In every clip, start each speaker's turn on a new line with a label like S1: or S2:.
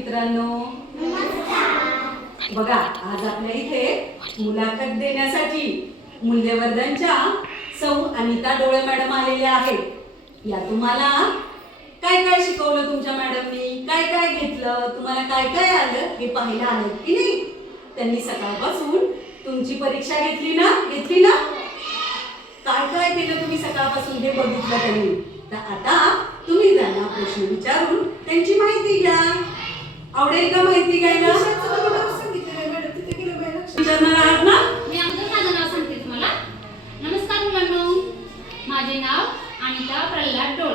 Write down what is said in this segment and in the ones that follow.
S1: मित्रांनो. बघा आज आपल्या इथे मुलाखत देण्यासाठी मूल्यवर्धनच्या सौ अनिता डोळे मॅडम आलेल्या आहेत. या तुम्हाला काय काय शिकवलं तुमच्या मॅडमनी? काय काय घेतलं? तुम्हाला काय काय आलं? हे पाहायला आलं की नाही? त्यांनी सकाळपासून तुमची परीक्षा घेतली ना? घेतली ना? काय काय केलं तुम्ही सकाळपासून हे बघितलं त्यांनी? तर आता तुम्ही त्यांना प्रश्न विचारून त्यांची माहिती घ्या. आवडेल का माहिती घ्यायला विचारणार आहात ना?
S2: मी अगोदर माझं नाव सांगते तुम्हाला. नमस्कार मुलांनो. माझे नाव अनिता प्रल्हाद डोळ.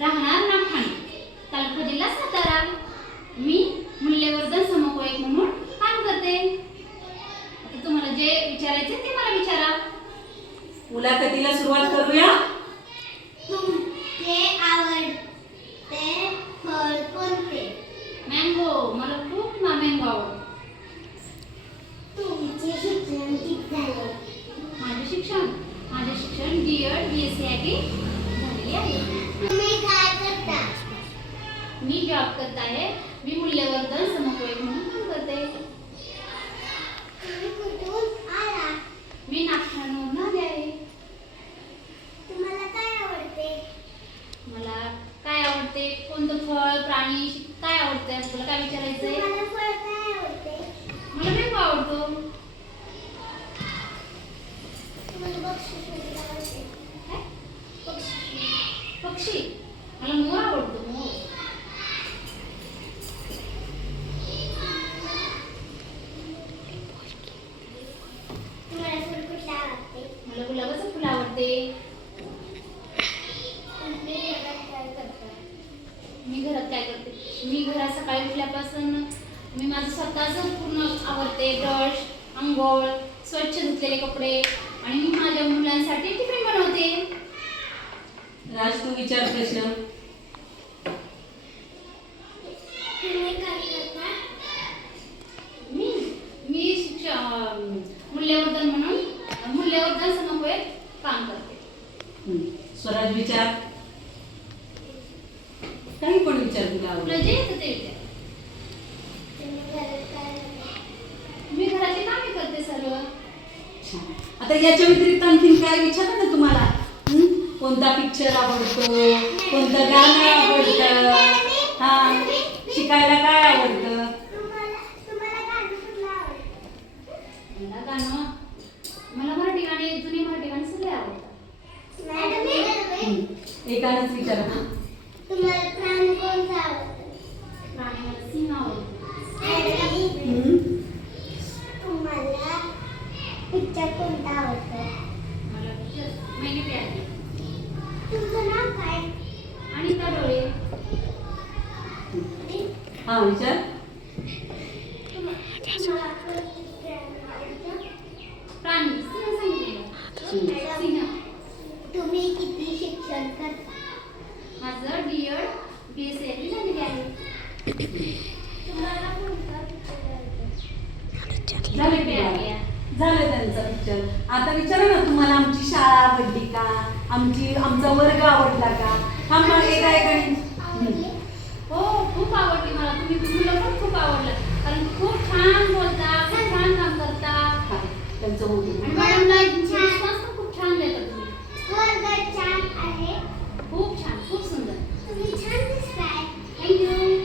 S2: राहणार नागठाणे तालुका जिल्हा सातारा. मी मूल्यवर्धन समकोयक म्हणून काम करते. आता तुम्हाला जे विचारायचे ते मला विचारा.
S1: मुलाखतीला सुरुवात करूया
S3: तुमचे आवडते फळ कोणते
S2: मँगो मला खूप ना मँगो आवडतो
S3: तुमचे शिक्षण किती झाले
S2: माझे शिक्षण माझे शिक्षण डी एड झालेले आहे
S3: तुम्ही काय करता?
S2: मी जॉब करत आहे. मी मूल्यवर्धन समकोयक म्हणून काम करते. मी आले आहे.
S3: तुम्हाला काय आवडते?
S2: मला काय आवडते? कोणतं फळ प्राणी काय आवडते? तुला काय विचारायचंय?
S3: फळ काय आवडते?
S2: मला मँगो आवडतो
S3: तुम्हाला बक्षीस वगैरे आवडते
S2: काय?
S3: बक्षीस
S2: पक्षी. मला मोर आवडतो मोर मला गुलाबाचं फुल आवडते. मी घरात काय करते? मी घरात सकाळी उठल्यापासून मी माझं स्वतःच पूर्ण आवडते. ब्रश आंघोळ स्वच्छ धुतलेले कपडे आणि मी माझ्या मुलांसाठी टिफिन बनवते.
S1: राज तू विचार प्रश्न.
S2: मी अं, मूल्यवर्धन म्हणून मूल्यवर्धन समन्वयक काम करते.
S1: स्वराज विचार. काही पण विचार तुला आवडेल.
S2: जे येतं ते विचार. मी घराची कामे करते सर्व.
S1: आता याच्या व्यतिरिक्त आणखीन काय विचारा ना तुम्हाला? कोणता पिक्चर आवडतो? कोणतं गाणं आवडतं? हा शिकायला काय आवडतं?
S2: मला गाणं मला मराठी गाणी जुनी मराठी गाणी सगळे आवडतात.
S1: हं. एकानंच विचारा हा.
S3: तुम्हाला प्राणी कोणता आवडतो
S2: प्राणी मला सिंह आवडतो
S3: आणि
S1: हं?
S3: तुम्हाला पिक्चर कोणता आवडतो
S2: मला पिक्चर मैंने प्यार किया
S3: तुमचं नाव काय
S2: डोळे
S1: हा विचार.
S3: प्राणी तुम्ही किती शिक्षण करता
S2: माझं D Ed B S C झालेली आहे?
S1: झालं त्यांचा पिक्चर आता विचारा ना तुम्हाला आमची शाळा आवडली का? आमची आमचा वर्ग आवडला का हा मग एका एकाने
S3: आवडली?
S2: हो खूप आवडली मला. तुम्ही मुलं पण खूप आवडलं. कारण खूप छान बोलता खूप छान काम करता.
S1: त्यांचं होतं
S2: आणि मॅडमला रिस्पॉन्स पण खूप छान देता तुम्ही.
S3: वर्ग छान आहे.
S2: खूप छान खूप सुंदर.
S3: तुम्ही छान दिसताय.
S2: थँक्यू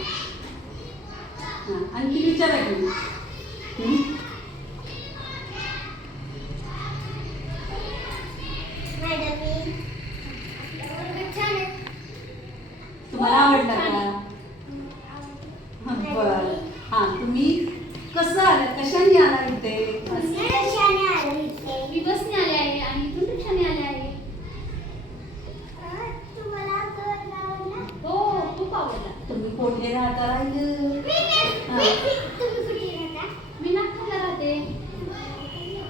S1: हा, आणखी विचारा की हं?
S3: मॅडम मी वर्ग छान आहे
S1: तुम्हाला आवडला का
S3: आवडतो.
S1: हा, बरं हा तुम्ही कसं आला कशाने आला इथे
S3: तुम्ही कशाने आले इथे?
S2: मी बसने आले आहे आणि इथून रिक्षाने आले आहे
S3: अं, तुम्हाला तो वर्ग आवडला?
S2: हो खूप आवडला
S1: तुम्ही कोठे राहता राहिलं
S3: मी- मी-
S1: हा.
S3: मी- मी- तुम्ही कुठे राहता?
S2: मी नागपूरला राहते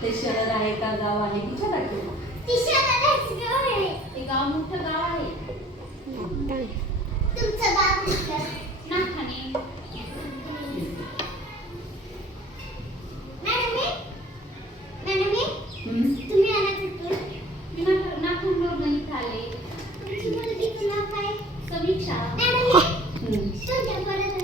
S1: ते शहर आहे का गाव आहे की
S3: गाव आहे.
S2: ते गाव मोठं गाव आहे.
S3: तुमचं गाव कुठलं?
S2: नागठाणे
S3: मॅडम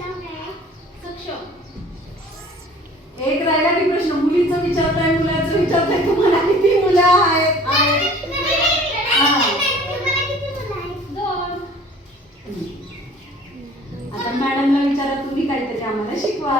S1: मराठी प्रश्न मुलीचं विचारताय मुलाचं विचारताय तुम्हाला किती मुलं आहेत? आता मॅडमला विचारा तुम्ही काहीतरी आम्हाला शिकवा.